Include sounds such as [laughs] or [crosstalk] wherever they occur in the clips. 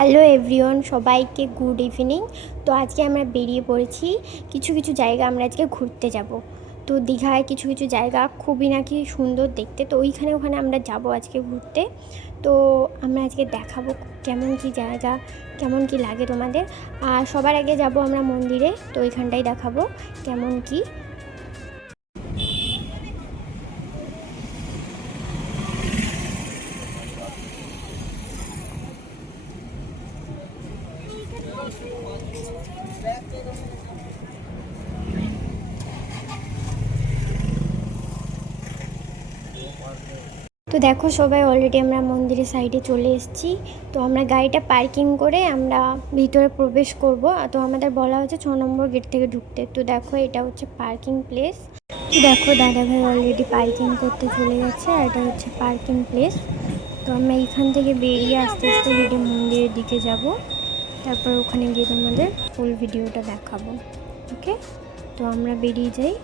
Hello everyone সবাইকে good evening তো আজকে আমরা বেরিয়ে পড়েছি। কিছু কিছু জায়গা আমরা আজকে ঘুরতে যাব। তো দীঘায় কিছু কিছু জায়গা খুবই নাকি সুন্দর দেখতে। তো ওইখানে ওখানে আমরা যাব আজকে ঘুরতে। তো আমরা আজকে দেখাবো কেমন কি জায়গা, কেমন কি লাগে তোমাদের। আর সবার আগে যাব আমরা মন্দিরে। তো ওইখানটাই দেখাবো কেমন কি। দেখো সবাই অলরেডি আমরা মন্দিরের সাইডে চলে এসেছি। তো আমরা গাড়িটা পার্কিং করে আমরা ভিতরে প্রবেশ করব। তো আমাদের বলা হচ্ছে ছ নম্বর গেট থেকে ঢুকতে। তো দেখো, এটা হচ্ছে পার্কিং প্লেস দেখো দাদা ভাই অলরেডি পার্কিং করতে চলে গেছে আর এটা হচ্ছে পার্কিং প্লেস তো আমরা এখান থেকে বেরিয়ে আস্তে আস্তে হেঁটে মন্দিরের দিকে যাব। তারপর ওখানে গিয়ে তোমাদের ফুল ভিডিওটা দেখাবো। ওকে তো আমরা বেরিয়ে যাই।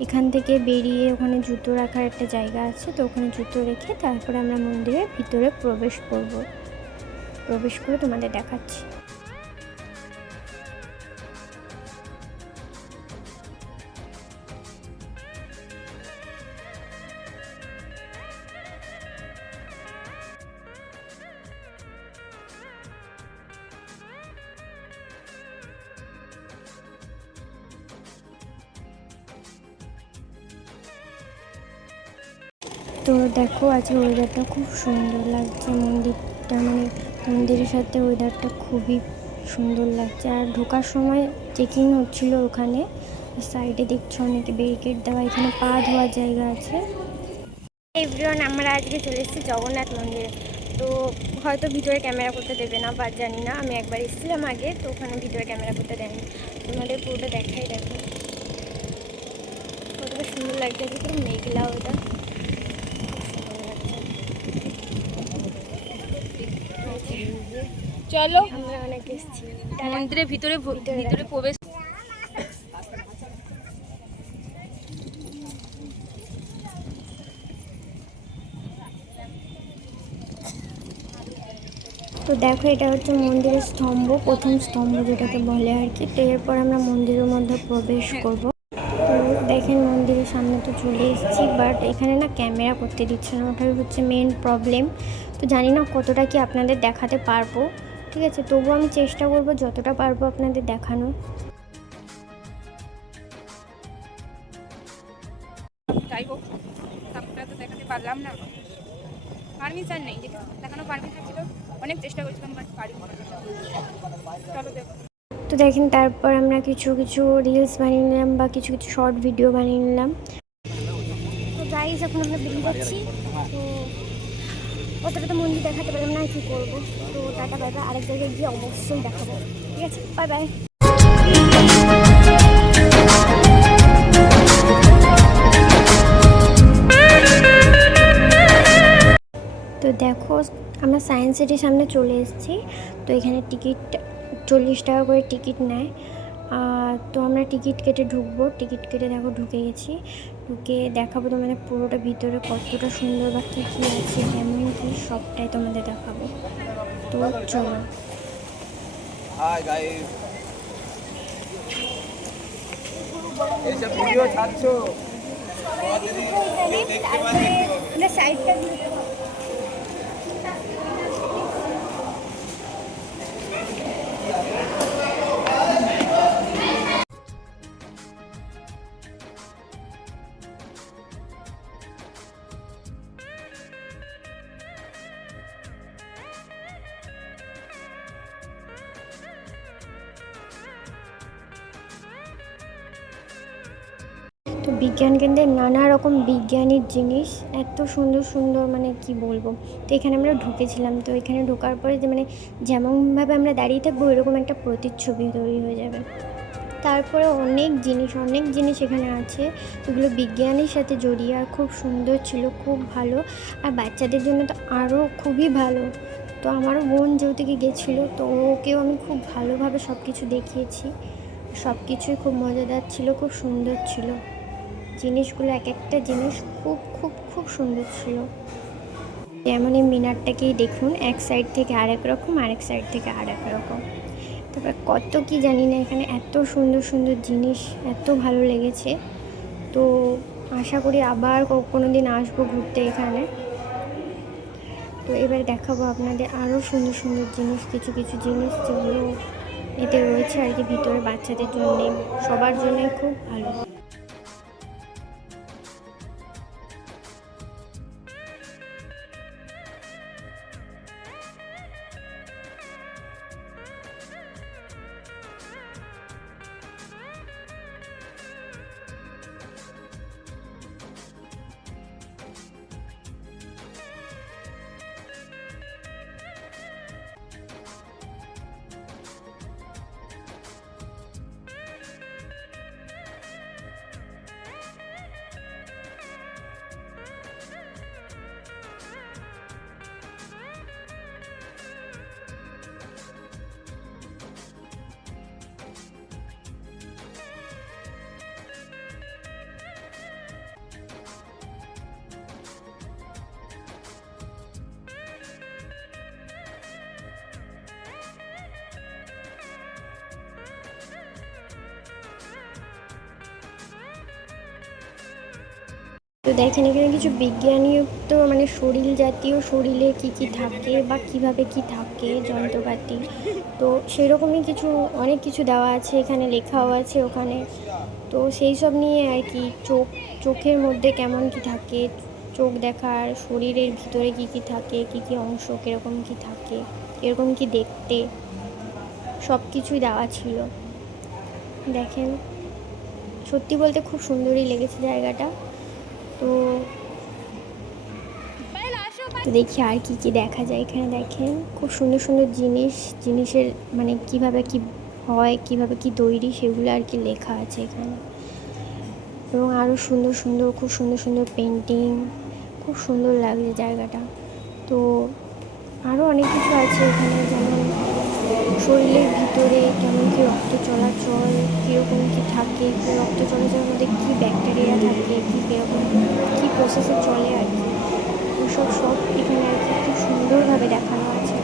এখান থেকে বেরিয়ে ওখানে জুতো রাখার একটা জায়গা আছে, তো ওখানে জুতো রেখে তারপরে আমরা মন্দিরের ভিতরে প্রবেশ করব। প্রবেশ করে তোমাদের দেখাচ্ছি। তো দেখো আজকে ওয়েদারটা খুব সুন্দর লাগছে, মন্দিরটা মানে মন্দিরের সাথে ওয়েদারটা খুবই সুন্দর লাগছে। আর ঢোকার সময় চেকিং হচ্ছিল ওখানে সাইডে দেখছ অনেকে ব্যারিকেড দেওয়া, এখানে পা ধোয়ার জায়গা আছে। এভরিওয়ান আমরা আজকে চলে এসেছি জগন্নাথ মন্দিরে। তো হয়তো ভিডিওয়ে ক্যামেরা করতে দেবে না, বা জানি না, আমি একবার এসেছিলাম আগে, তো ওখানে ভিডিওয়ে ক্যামেরা করতে দেয়নি। তোমাদের পুরোটা দেখাই দেখো। কতটা সুন্দর লাগছে পুরো মেঘলা ওটা চলো। আমরা অনেক এসেছি। মন্দিরের ভিতরে ভিতরে ভিতরে প্রবেশ তো দেখো এটা হচ্ছে মন্দিরের স্তম্ভ প্রথম স্তম্ভ যেটাকে বলে আর কি। তো এরপর আমরা মন্দিরের মধ্যে প্রবেশ করব। তো দেখেন মন্দিরের সামনে তো চলে এসেছি বাট এখানে না ক্যামেরা করতে দিচ্ছে না। ওটাই হচ্ছে মেন প্রবলেম তো জানি না কতটা কি আপনাদের দেখাতে পারব। ঠিক আছে তবু আমি চেষ্টা করব যতটা পারব আপনাদের দেখানো যাই হোক ঠাকুরটা তো দেখাতে পারলাম না। পারমিশন নেই যে দেখানো পারমিশন ছিল। অনেক চেষ্টা করেছিলাম বাট পারি চলো দেখো। তো দেখেন তারপর আমরা কিছু কিছু রিলস বানিয়ে নিলাম বা কিছু কিছু শর্ট ভিডিও বানিয়ে নিলাম। তো গাইজ এখন আমরা বেরিয়ে যাচ্ছি। তো অতটা তো মন্দির দেখাতে পারলাম না, কি করব? তো টাটা, বাই বাই। আরেক জায়গায় গিয়ে অবশ্যই দেখাবো। ঠিক আছে? Bye bye. তো দেখো, আমরা সায়েন্স সিটির সামনে চলে এসেছি। তো এখানে টিকিট, চল্লিশ টাকা করে টিকিট নেয়। তো আমরা টিকিট কেটে ঢুকবো। টিকিট কেটে দেখো ঢুকে গেছি। ঢুকে দেখাবো তোমাদের পুরোটা ভিতরে কতটা সুন্দর বা কী কী আছে কেমন কী সবটাই তোমাদের দেখাবো তো চলো হাই বিজ্ঞান কেন্দ্রে নানা রকম বিজ্ঞানীর জিনিস, এত সুন্দর সুন্দর মানে কি বলব? তো এখানে আমরা ঢুকেছিলাম, তো এখানে ঢোকার পরে যে মানে যেমনভাবে আমরা দাঁড়িয়ে থাকব এরকম একটা প্রতিচ্ছবি তৈরি হয়ে যাবে। তারপরে অনেক জিনিস অনেক জিনিস এখানে আছে এগুলো বিজ্ঞানের সাথে জড়িয়ে আর খুব সুন্দর ছিল, খুব ভালো। আর বাচ্চাদের জন্য তো আরও খুবই ভালো। তো আমারও বোন যেহেতু কি গেছিল, তো ওকেও আমি খুব ভালোভাবে সব কিছু দেখিয়েছি। সব কিছুই খুব মজাদার ছিল, খুব সুন্দর ছিল। জিনিসগুলো এক একটা জিনিস খুব খুব খুব সুন্দর ছিল। যেমন এই মিনারটাকেই দেখুন, এক সাইড থেকে আরেক রকম, আরেক সাইড থেকে আরেক রকম। তারপরে কত কি জানি না এখানে এত সুন্দর সুন্দর জিনিস, এত ভালো লেগেছে। তো আশা করি আবার কোনো দিন আসব ঘুরতে এখানে। তো এবার দেখাবো আপনাদের আরও সুন্দর সুন্দর জিনিস, কিছু কিছু জিনিস যেগুলো এতে রয়েছে আর কি ভিতরে বাচ্চাদের জন্যে। সবার জন্যই খুব ভালো। তো দেখেন, এখানে কিছু বিজ্ঞানীযুক্ত মানে শরীর জাতীয় শরীরে কি কি থাকে বা কীভাবে কি থাকে যন্ত্রপাতি। তো সেরকমই কিছু, অনেক কিছু দেওয়া আছে, এখানে লেখাও আছে ওখানে। তো সেই সব নিয়ে আর কি চোখ, চোখের মধ্যে কেমন কি থাকে, চোখ দেখার, শরীরের ভিতরে কি কি থাকে, কি কি অংশ কীরকম কি থাকে এরকম কি দেখতে, সব কিছুই দেওয়া ছিল। দেখেন, সত্যি বলতে খুব সুন্দরই লেগেছে জায়গাটা। তো দেখি আর কি কি দেখা যায় এখানে দেখেন। খুব সুন্দর সুন্দর জিনিস, জিনিসের মানে কীভাবে কি হয়, কীভাবে কি তৈরি সেগুলো আর কি লেখা আছে এখানে। এবং আরও সুন্দর সুন্দর, খুব সুন্দর সুন্দর পেন্টিং খুব সুন্দর লাগছে জায়গাটা। তো আরও অনেক কিছু আছে এখানে যেমন শরীরের ভিতরে কেমন কী রক্ত চলাচল, কীরকম কী থাকে রক্ত চলাচলের মধ্যে কী ব্যাকটেরিয়া থাকে, কী কীরকম, কী প্রসেসে চলে আর কি। ওসব সব এখানে আর কি খুব সুন্দরভাবে দেখানো আছে।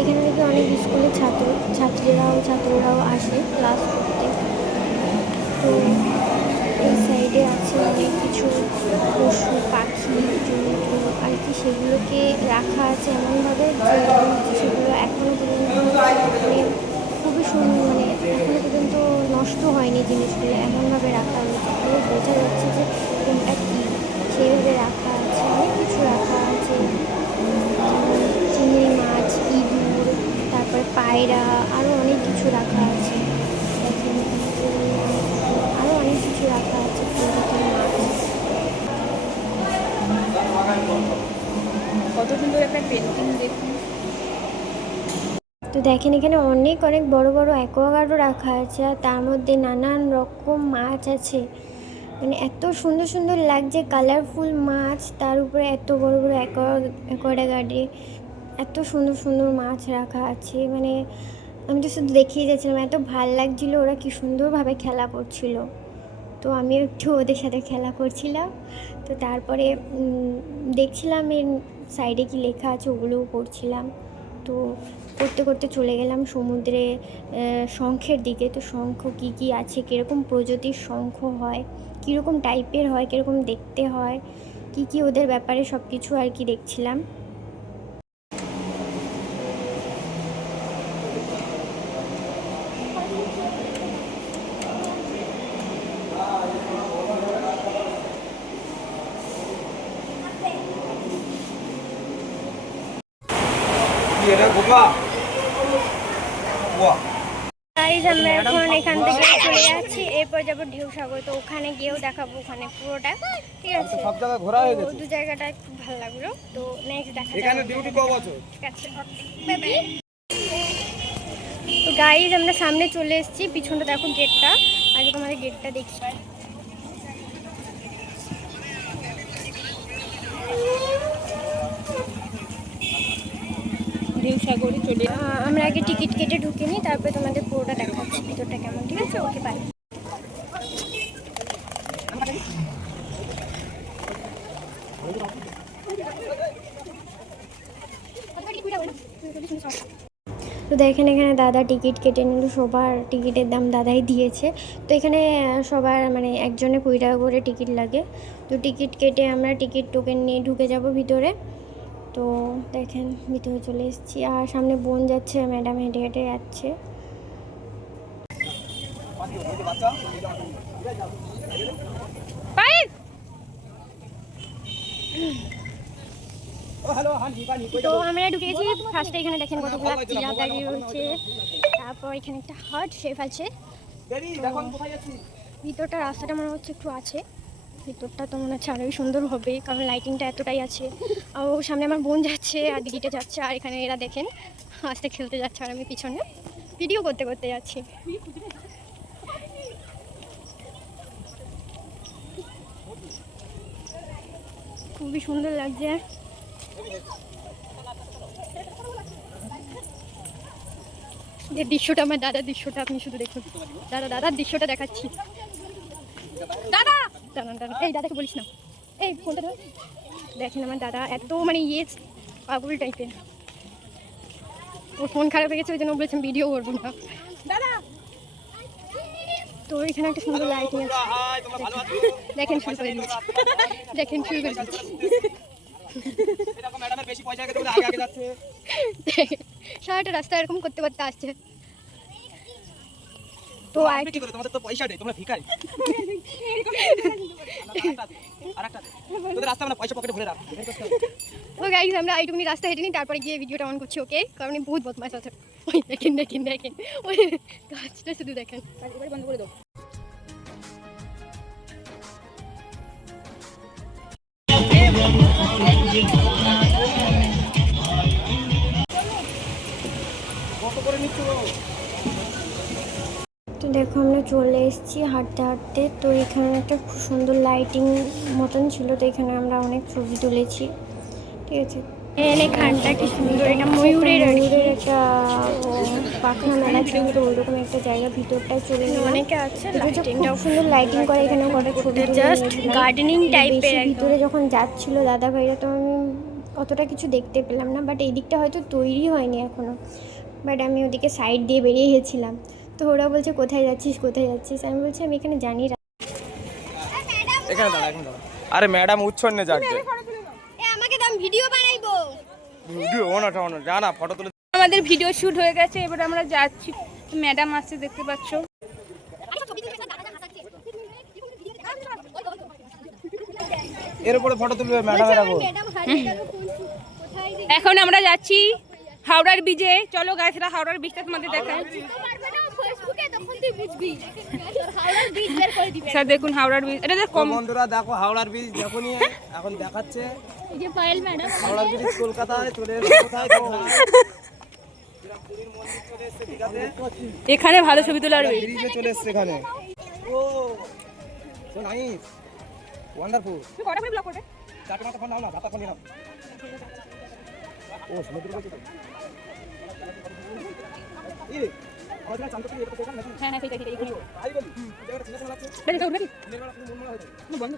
এখানে নাকি অনেক স্কুলের ছাত্র, ছাত্রীরাও, ছাত্ররাও আসে ক্লাস করতে। তো এই সাইডে আছে অনেক কিছু, পশু, পাখি, জন্তু, আর কি সেগুলোকে রাখা আছে এমনভাবে যে সেগুলো এখনও পর্যন্ত মানে খুবই সুন্দর মানে এখনও পর্যন্ত নষ্ট হয়নি জিনিসগুলো এমনভাবে রাখা হয়েছে। পুরো বোঝা যাচ্ছে যে কোনটা কী সেইভাবে রাখা আছে, অনেক কিছু রাখা আছে। চিংড়ি মাছ, ইঁদুর, তারপরে পায়রা আরও অনেক কিছু রাখা আছে দেখেন আরও অনেক কিছু রাখা আছে প্রজাতির মাছ কত সুন্দর একটা পেন্টিং দেখুন তো দেখেন এখানে অনেক অনেক বড় বড় অ্যাকোয়াগার্ডও রাখা আছে আর তার মধ্যে নানান রকম মাছ আছে। মানে এত সুন্দর সুন্দর লাগছে কালারফুল মাছ, তার উপরে এত বড় বড় অ্যাকোয়াগার্ডে এত সুন্দর সুন্দর মাছ রাখা আছে। মানে আমি তো শুধু দেখিয়ে যাচ্ছিলাম, এত ভালো লাগছিল ওরা কি সুন্দরভাবে খেলা করছিল। তো আমিও একটু ওদের সাথে খেলা করছিলাম। তো তারপরে দেখছিলাম এর সাইডে কি লেখা আছে, ওগুলোও পড়ছিলাম। তো করতে করতে চলে গেলাম সমুদ্রে শঙ্খের দিকে। তো শঙ্খ কী কী আছে? কীরকম প্রজাতির শঙ্খ হয়? কীরকম টাইপের হয়? কীরকম দেখতে হয়? কী কী ওদের ব্যাপারে সব কিছু আর কি দেখছিলাম কি এটা গোপা বাহ গাইজ আমরা এখন থেকে চলে যাচ্ছি। এরপর যাব ঢেউ সাগর। তো ওখানে গিয়েও দেখাবো ওখানে পুরোটা। ঠিক আছে? সব জায়গায় ঘোরা হয়ে গেছে? দু জায়গাটা খুব ভালো লাগল। তো নেক্সট দেখা এখানে। ডিউটি ক বছর? ঠিক আছে বাই বাই তো গাইজ আমরা সামনে চলে এসেছি। পিছনটা দেখো গেটটা আগে তোমাদের গেটটা দেখি। ঢেউসাগরে চলে আমরা আগে টিকিট কেটে ঢুকে নিই তারপরে তোমাদের পুরোটা দেখাচ্ছি। ভিতরটা কেমন, ঠিক আছে? ওকে বাই তো দেখেন, এখানে দাদা টিকিট কেটে নিল, সবার টিকিটের দাম দাদাই দিয়েছে। তো এখানে সবার মানে একজনে কুড়ি টাকা করে টিকিট লাগে। তো টিকিট কেটে আমরা টিকিট টোকেন নিয়ে ঢুকে যাব ভিতরে। তো দেখেন, ভিতরে চলে এসেছি। আর সামনে বোন যাচ্ছে, ম্যাডাম হেঁটে হেঁটে যাচ্ছে। তো আমরা ঢুকে গেছি ফার্স্টে এখানে দেখেন কতগুলো পিলা দাঁড়িয়ে রয়েছে। তারপর এখানে একটা হার্ট শেফ আছে। ভিতরটা রাস্তাটা মনে হচ্ছে একটু আছে। ভিতরটা তো মনে হচ্ছে আরোই সুন্দর হবে কারণ লাইটিংটা এতটাই আছে। আর ও সামনে আমার বোন যাচ্ছে আর দিদিটা যাচ্ছে, আর এখানে এরা দেখেন আস্তে খেলতে যাচ্ছে আর আমি পিছনে ভিডিও করতে করতে যাচ্ছি। খুবই সুন্দর লাগছে। যে দৃশ্যটা, আমার দাদার দৃশ্যটা, আপনি শুধু দেখুন। দাদা, দাদার দৃশ্যটা দেখাচ্ছি। দাদা! দাঁড়ান দাঁড়ান এই দাদাকে বলিস না। এই ফোনটা ধর। দেখেন আমার দাদা এত মানে ইয়ে পাগল টাইপের ওর ফোন খারাপ হয়ে গেছে ওই জন্য বলেছেন ভিডিও করব না। দাদা! তো এখানে একটা সুন্দর লাইটিং আছে দেখেন শুরু করে দিচ্ছি। দেখেন শুরু করে দিচ্ছি। সারাটা রাস্তা এরকম করতে করতে আসছে। তো আর কি। করে? তোমাদের তো পয়সা নেই তোমরা ভিখারি। [laughs] আমরা। ও গাইজ আমরা এইটুকুনি রাস্তা হেঁটে নিই তারপরে গিয়ে ভিডিওটা অন করছি ওকে কারণ বহুত বদমাশ আছে। ওই দেখেন দেখেন দেখেন। ওই গাছটা শুধু দেখেন। এবার বন্ধ করে দাও। কত করে নিচ্ছ? তো দেখো আমরা চলে এসেছি হাঁটতে হাঁটতে। তো এখানে একটা খুব সুন্দর লাইটিং মতন ছিল তো এখানে আমরা অনেক ছবি তুলেছি। ঠিক আছে? এখানে কি সুন্দর এটা ময়ূরের ময়ূরের একটা ও, পাখনা মেলা ছিল তো ওইরকম একটা জায়গা ভিতরটায় চলে অনেকে আছে সুন্দর লাইটিং করে এখানে কটা ছবি বেশি এর একদম। ভিতরে যখন যাচ্ছিল দাদা ভাইরা তো আমি অতটা কিছু দেখতে পেলাম না বাট এই দিকটা হয়তো তৈরি হয়নি এখনও। বাট আমি ওদিকে সাইড দিয়ে বেরিয়ে গেছিলাম। তো ওরা বলছে কোথায় যাচ্ছিস কোথায় যাচ্ছিস? আমি বলছি আমি এখানে জানি না। এখানে দাঁড়া এখানে দাঁড়া। আরে ম্যাডাম উচ্ছন্নে যাচ্ছে আমাকে দাম ভিডিও বানাইবো। ভিডিও ওনা যা না ফটো তুলে আমাদের ভিডিও শুট হয়ে গেছে এবার আমরা যাচ্ছি। ম্যাডাম আসছে দেখতে পাচ্ছ। এর উপরে ফটো তুলবে ম্যাডামের আগো এখন আমরা যাচ্ছি হাওড়ার ব্রিজে চলো গাছরা হাওড়ার ব্রিজটা তোমাদের দেখাই স্যার দেখুন হাওড়ার ব্রিজ এটা দেখ কম। বন্ধুরা দেখো হাওড়ার ব্রিজ দেখো এখন দেখাচ্ছে। হাওড়ার ব্রিজ কলকাতায় চলে কোথায়? এখানে ভালো ছবি তোলা রয়েছে ব্রিজে চলে এসেছে এখানে। ও সো নাইস ওয়ান্ডারফুল তুই কটা করে ব্লগ করবে? চারটে মাথা ফোন নাও না ধাপা ফোন নাও ও সমুদ্র হ্যাঁ হ্যাঁ বন্ধ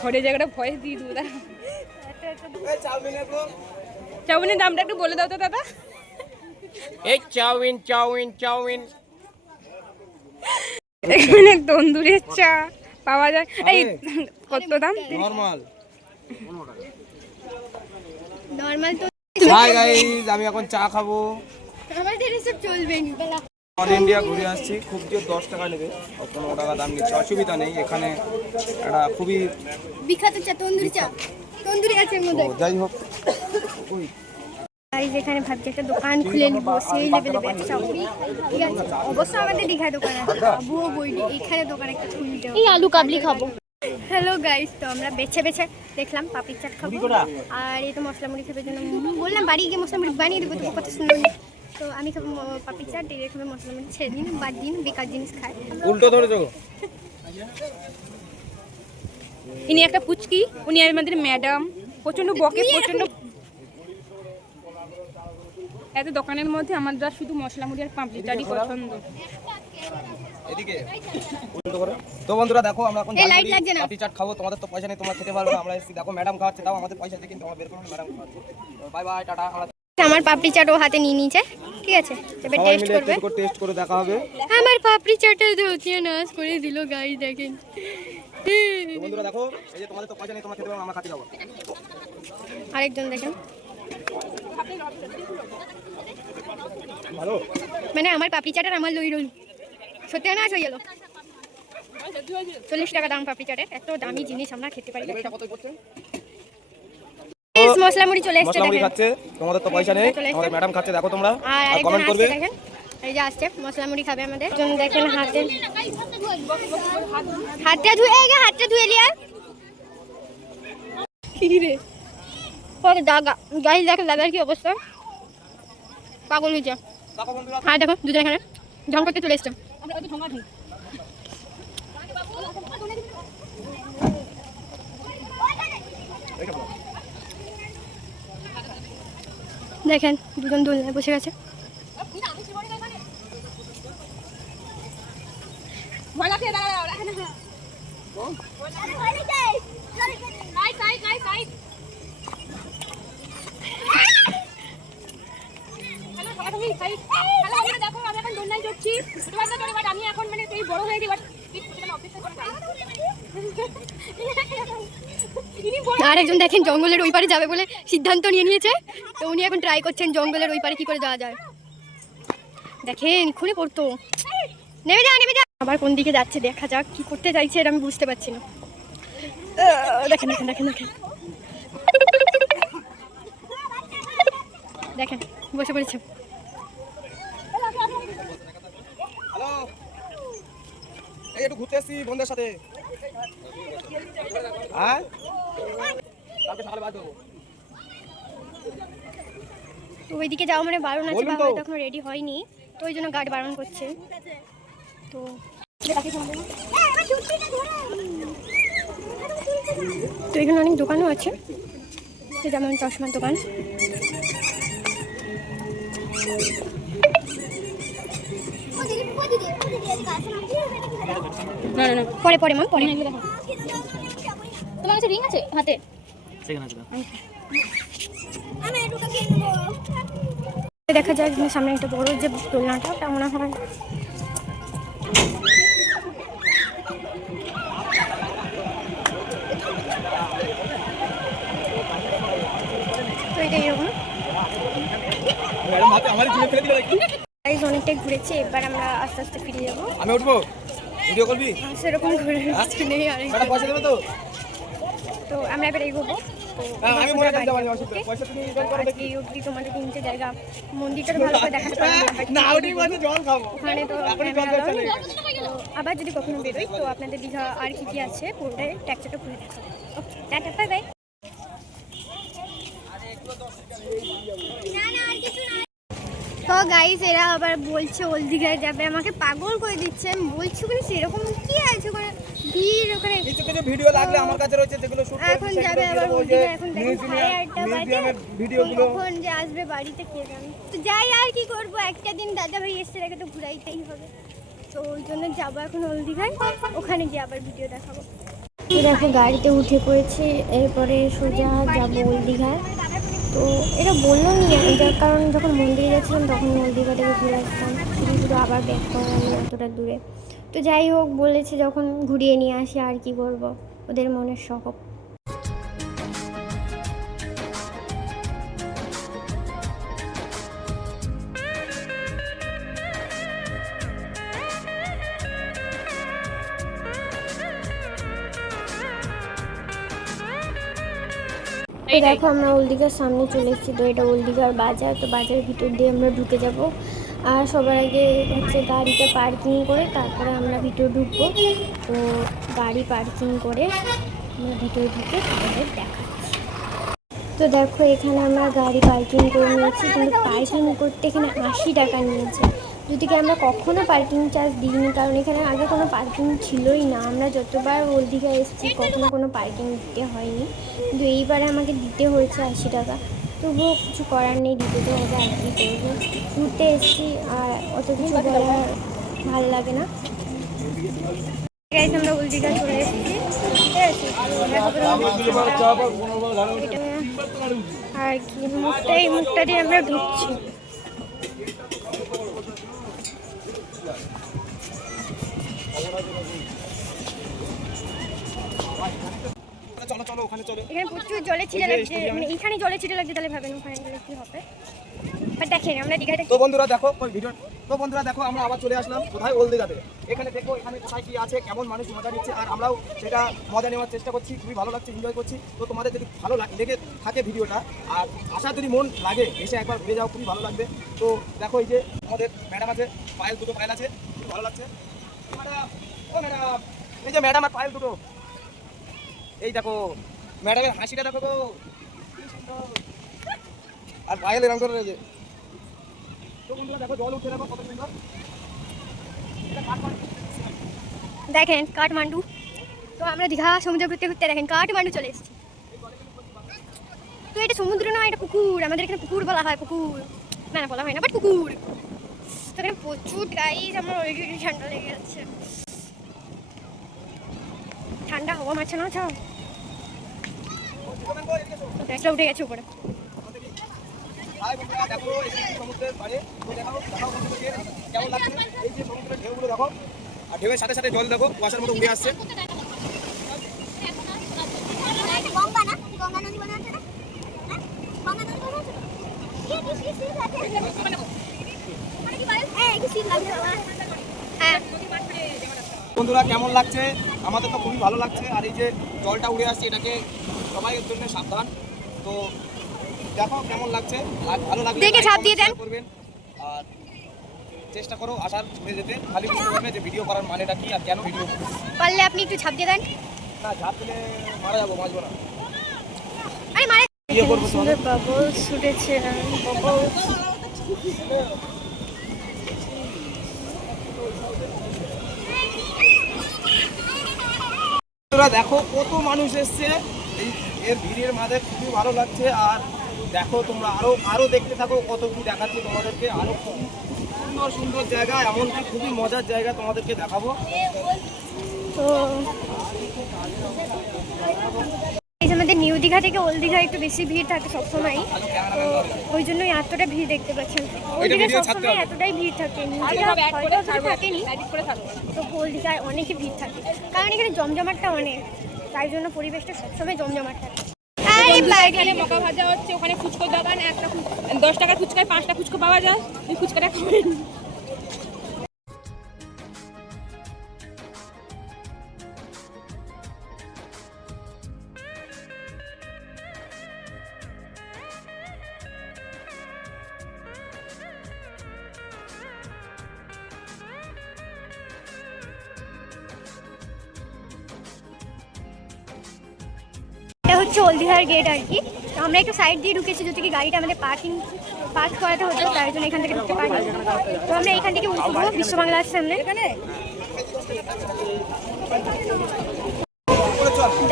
ঘরে জায়গাটা ভয়েস দিয়ে দেবো চাউমিনের দামটা একটু বলে দাও তো দাদা। এই চাউমিন চাউমিন চাউমিন। এখানে তন্দুরের চা পাওয়া যায়। এই কত দাম? নরমাল। নর্মাল তো হাই গাইস আমি এখন চা খাব। আমাদের এসব চলবে না বেলা। অল ইন্ডিয়া ঘুরে আসছি খুব জোর দশ টাকা নেবে পনেরো টাকা দাম নিচ্ছে অসুবিধা নেই। এখানে একটা খুবই বিখ্যাত চা তন্দুরি চা। তন্দুরি আছে মধ্যে। যাই হোক। গাইজ এখানে ভাবছি একটা দোকান খুলে নিবো সেই লেভেলে ব্যবসা করি ঠিক আছে। অবশ্য আমাদের দীঘায় দোকান আছে বাবুও বইনি এখানে দোকান একটা খুলতে এই আলু কাবলি খাব। হ্যালো গাইস তো আমরা বেছে বেছে দেখলাম পাপির চাট খাব। আর এই তো মশলা মুড়ি খাবে জন্য বললাম বাড়ি গিয়ে মশলা মুড়ি বানিয়ে দেবো তো কথা শুনুন তো আমি খাব পাপির চাট এই খাবে মশলা মুড়ি ছেড়ে দিন বাদ দিন বেকার জিনিস খায় উল্টো ধরে ধরেছো ইনি একটা পুচকি উনি আমাদের ম্যাডাম। প্রচণ্ড বকে প্রচণ্ড এত দোকানের মধ্যে আমার শুধু মশলা মুড়ি আর পাঁপড়ি চাটই পছন্দ। এদিকে। তো বন্ধুরা দেখো আমরা এখন না। চাট খাব। তোমাদের তো পয়সা নেই তোমরা খেতে পারবে আমরা এসেছি। দেখো ম্যাডাম খাওয়াচ্ছে তাও আমাদের পয়সা কিন্তু আমরা বের করব ম্যাডাম খাওয়াচ্ছে। বাই বাই টাটা আমরা আমার পাপড়ি চাট ও হাতে নিয়ে নিয়েছে। ঠিক আছে এবার টেস্ট করবে। টেস্ট করে দেখা হবে। আমার পাপড়ি তো হচ্ছে নাশ করে দিল গাই দেখেন। বন্ধুরা দেখো এই যে তোমাদের তো পয়সা নেই তোমরা খেতে পারবে আমরা খাতে যাব। আরেকজন দেখেন। মানে আমার পাপড়ি চাট আর আমার লই রইল। সত্যি না হয়ে গেল চল্লিশ টাকা দাম পাপড়ি চাটের এত দামি জিনিস আমরা খেতে পারি মশলা মুড়ি চলে এসছে মশলা মুড়ি দেখেন তোমাদের তো পয়সা নেই। আমাদের ম্যাডাম খাচ্ছে দেখো তোমরা আর আর কমেন্ট করবে। দেখেন। এই যে আসছে মশলা মুড়ি খাবে আমাদের। দেখেন হাতে। হাতটা ধুয়ে হাতটা ধুয়ে লিয়া কি রে? পরে দাগা গাইস দেখেন দাদার কি অবস্থা? পাগল হয়েছে। হ্যাঁ দেখো দুজন এখানে। ঝং করতে চলে এসছে। দেখেন দুজন দোলনায় বসে গেছে। বাট আমি এখন মানে সেই বড় হয়ে গেছি বাট আর একজন দেখেন জঙ্গলের ওই পারে যাবে বলে সিদ্ধান্ত নিয়ে নিয়েছে। তো উনি এখন ট্রাই করছেন জঙ্গলের ওই পারে কি করে যাওয়া যায়। দেখেন খুঁড়ে পড়তো। নেমে যা নেমে যা। আবার কোন দিকে যাচ্ছে দেখা যাক কি করতে চাইছে এটা আমি বুঝতে পারছি না। দেখেন দেখেন দেখেন দেখেন। দেখেন বসে পড়েছে হ্যালো এই একটু ঘুরতে এসেছি বন্ধুদের সাথে। হ্যাঁ কালকে সকালে বাদ দেবো তো ওইদিকে যাওয়া মানে বারণ আছে বাবা তো। তখন রেডি হয়নি তো ওই জন্য গার্ড বারণ করছে। তো তো এখানে অনেক দোকানও আছে যেমন চশমার দোকান। না না না। পরে পরে মাম পরে। তোমার কাছে রিং আছে হাতে? দেখা যায় সামনে একটা বড় যে দোলনাটা ওটা মনে হয়। অনেকটাই ঘুরেছে এবার আমরা আস্তে আস্তে ফিরে যাব। আমি উঠবো? ভিডিও করবি? সেরকম ঘুরে আজকে? নেই আর পয়সা দেবে তো? তো আমরা এবার এগোবো। হ্যাঁ, আমি মনে জানতে পারি অসুবিধা পয়সা তুমি রিটার্ন okay? করো অবধি তোমাদের তিনটে জায়গা। মন্দিরটা ভালো করে দেখাতে পারব না, but মানে জল খাব। ওখানে তো আবার যদি কখনো বেরোই তো আপনাদের দীঘা আর কি কি আছে পুরোটাই ট্যাক্সটা ঘুরে দেখাবো। Okay tata bye bye guys এরা আবার বলছে ওল দীঘায় যাবে। আমাকে পাগল করে দিচ্ছে। আমি বলছি ওখানে সেরকম কি আছে? ওখানে ভিড় ওখানে কিছু কিছু ভিডিও লাগলে আমার কাছে রয়েছে যেগুলো শুট এখন যাবে আবার ওল দীঘায় এখন দেখুন সাড়ে আটটা বাজে। মিউজিয়ামের ভিডিওগুলো কখন যে আসবে বাড়িতে কে জানে? তো যাই আর কি করব? একটা দিন দাদা ভাই এসে রেখে তো ঘুরাইতেই হবে। তো ওই জন্য যাব এখন ওল দীঘায় ওখানে গিয়ে আবার ভিডিও দেখাবো। দেখো গাড়িতে উঠে পড়েছি। এরপরে সোজা যাব ওল দীঘায় তো এটা বলল নিয়ে যার কারণ যখন মন্দিরে গেছিলাম তখন দীঘা থেকে ঘুরে আসতাম শুধু আবার ব্যাক করা নেই অতটা দূরে। তো যাই হোক, বলেছে যখন ঘুরিয়ে নিয়ে আসি আর কি করব ওদের মনের শখ এই দেখো, আমরা ওলদিঘার সামনে চলে এসেছি। তো এটা ওলদিঘার বাজার। তো বাজারের ভিতর দিয়ে আমরা ঢুকে যাব। আর সবার আগে হচ্ছে গাড়িটা পার্কিং করে তারপরে আমরা ভিতরে ঢুকবো। তো গাড়ি পার্কিং করে আমরা ভিতরে ঢুকে তোমাদের দেখাচ্ছি। তো দেখো, এখানে আমরা গাড়ি পার্কিং করে নিয়েছি। কিন্তু পার্কিং করতে এখানে আশি টাকা নিয়েছে। যদি আমরা কখনো পার্কিং চার্জ দিইনি, কারণ এখানে আগে কোনো পার্কিং ছিলই না। আমরা যতবার ওল দিঘা এসেছি, কখনো কোনো পার্কিং দিতে হয়নি। কিন্তু এইবারে আমাকে দিতে হয়েছে আশি টাকা। তবুও কিছু করার নেই, দিতে তো হবে আর কি করব। ঘুরতে এসেছি, আর অত কিছু বলার ভালো লাগে না। আমরা আর কি, মুখটা মুখটা দিয়ে আমরা ঢুকছি। এখানে প্রচুর জলে ছিটে লাগছে। মানে এখানে জলে ছিটে লাগছে তাহলে ভাবেন ওখানে গেলে কি হবে? বাট দেখেন আমরা দীঘাটা তো বন্ধুরা দেখো ভিডিও তো বন্ধুরা দেখো আমরা আবার চলে আসলাম কোথায়? এখানে দেখো এখানে কোথায় কি আছে কেমন মানুষ মজা নিচ্ছে আর আমরাও সেটা মজা নেওয়ার চেষ্টা করছি খুবই ভালো লাগছে এনজয় করছি। তো তোমাদের যদি ভালো লাগ- থাকে ভিডিওটা আর আশা যদি মন লাগে এসে একবার ঘুরে যাও খুবই ভালো লাগবে। তো দেখো এই যে আমাদের ম্যাডাম আছে পায়েল দুটো পায়েল আছে খুব ভালো লাগছে। এই যে ম্যাডাম আর পায়েল দুটো। এই দেখো, ম্যাডামের হাসিটা দেখো আর পায়েল এরকম করে রয়েছে। দেখেন, কাঠমান্ডু। তো আমরা দীঘা সমুদ্র ঘুরতে ঘুরতে দেখেন, কাঠমান্ডু চলে এসেছি। তো এটা সমুদ্র নয় এটা পুকুর। আমাদের এখানে পুকুর বলা হয়, পুকুর। না না বলা হয় না বাট পুকুর। তো এখানে প্রচুর গাইজ আমার অলরেডি ঠান্ডা লেগে যাচ্ছে ঠান্ডা হওয়া মারছে না ছাও ব্যাগটা উঠে গেছে উপরে। দেখো সমুদ্রের পাড়ে তো দেখাও দেখাও বন্ধুদেরকে কেমন লাগছে এই যে সমুদ্রের ঢেউগুলো দেখো আর ঢেউয়ের সাথে সাথে জল দেখো কুয়াশার মতো উড়ে আসছে গঙ্গা নদী বন্ধুরা কেমন লাগছে? আমাদের তো খুবই ভালো লাগছে। আর এই যে জলটা উড়ে আসছে এটাকে সবাই জন্য সাবধান। তো দেখো কেমন লাগছে। ভালো লাগলে দেখে ছাপ দিয়ে দেন। করবেন। আর চেষ্টা করো আসার ঘুরে যেতে। খালি বুঝতে পারবে যে ভিডিও করার মানেটা কি আর কেন ভিডিও পারলে আপনি একটু ছাপ দিয়ে দেন। না ঝাঁপ দিলে মারা যাব বাঁচবো না। আরে মারে ইয়ে করব সুন্দর বাবলস উঠেছে বাবলস বন্ধুরা, দেখো কত মানুষ এসছে। এই এর ভিড়ের মাঝে খুবই ভালো লাগছে। আর দেখো তোমরা আরও আরও দেখতে থাকো, কত কি দেখাচ্ছি তোমাদেরকে। আরও সুন্দর সুন্দর জায়গা, এমনকি খুবই মজার জায়গা তোমাদেরকে দেখাবো। তো আমাদের নিউ দীঘা থেকে ওল্ড দীঘা একটু বেশি ভিড় থাকে সবসময় তো ওই জন্যই এতটা ভিড় দেখতে পাচ্ছেন ওল্ড দীঘা সবসময় এতটাই ভিড় থাকে। নিউ দীঘা হয়তো থাকেনি। তো ওল্ড দীঘায় অনেকই ভিড় থাকে। কারণ এখানে জমজমাটটা অনেক। তাই জন্য পরিবেশটা সবসময় জমজমাট থাকে। আরে এখানে মকা ভাজা হচ্ছে ওখানে ফুচকোর দোকান একটা দশ টাকার ফুচকায় পাঁচটা ফুচকো পাওয়া যায়। ওই ফুচকাটা খাবেন হচ্ছে গেট আর কি। তো আমরা একটু সাইড দিয়ে ঢুকেছি যদি কি গাড়িটা আমাদের পার্কিং পার্ক করাতে হতো তার জন্য এখান থেকে ঢুকতে পারি তো আমরা এখান থেকে উঠবো বিশ্ব বাংলার সামনে।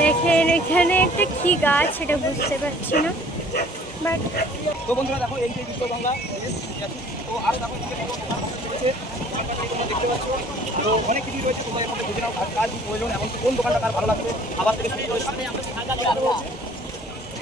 দেখেন এখানে একটা কি গাছ, সেটা বুঝতে পারছি না। দেখো, এই যে বিশ্ব বাংলা তো আরও দেখো দেখতে পাচ্ছ। তো অনেক কিছু রয়েছে, তোমরা এখানে বুঝে নাও কার প্রয়োজন এমন কোন দোকানটা কার ভালো লাগছে খাবার থেকে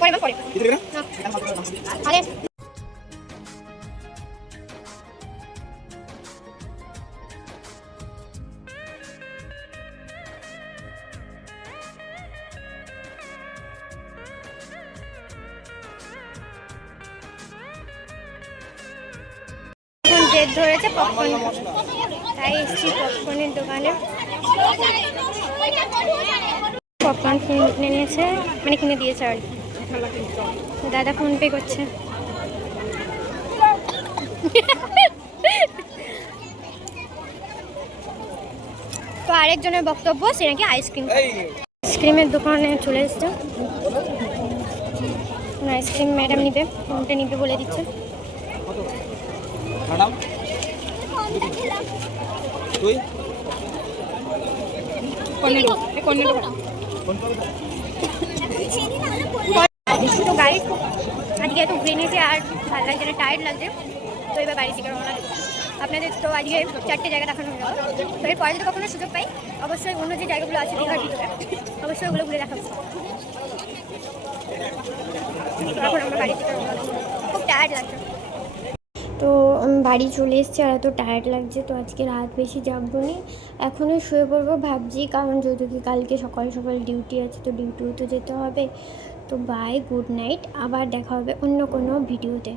পরে পরে। দাদা ফোন পে করছে। তো আরেকজনের বক্তব্য সে নাকি আইসক্রিম আইসক্রিমের দোকানে চলে এসছে। আইসক্রিম ম্যাডাম নিবে কোনটা নিবে বলে দিচ্ছে। তুই পনেরো এই পনেরো কোন পাবে সেদিন হলো বললাম তো গাড়ি ঘুরে নিয়েছে আর ভালো লাগছে না টায়ার্ড লাগছে, তো এবার বাড়ি থেকে রওনা আপনাদের তো আজকে চারটে জায়গা দেখানো হলো। তো এরপরে যদি কখনো সুযোগ পাই, অবশ্যই অন্য যে জায়গাগুলো আছে, দীঘার ভিতরে, অবশ্যই ওগুলো ঘুরে দেখাবো। এখন আমরা বাড়ি থেকে রওনা খুব টায়ার্ড লাগছে। তো বাড়ি চলে এসেছি আর এত টায়ার্ড লাগছে, তো আজকে রাত বেশি জাগবো নি। এখনই শুয়ে পড়ব ভাবছি, কারণ যেহেতু কি কালকে সকাল সকাল ডিউটি আছে, তো ডিউটিও তো যেতে হবে। তো বাই গুড নাইট আবার দেখা হবে অন্য কোনো ভিডিওতে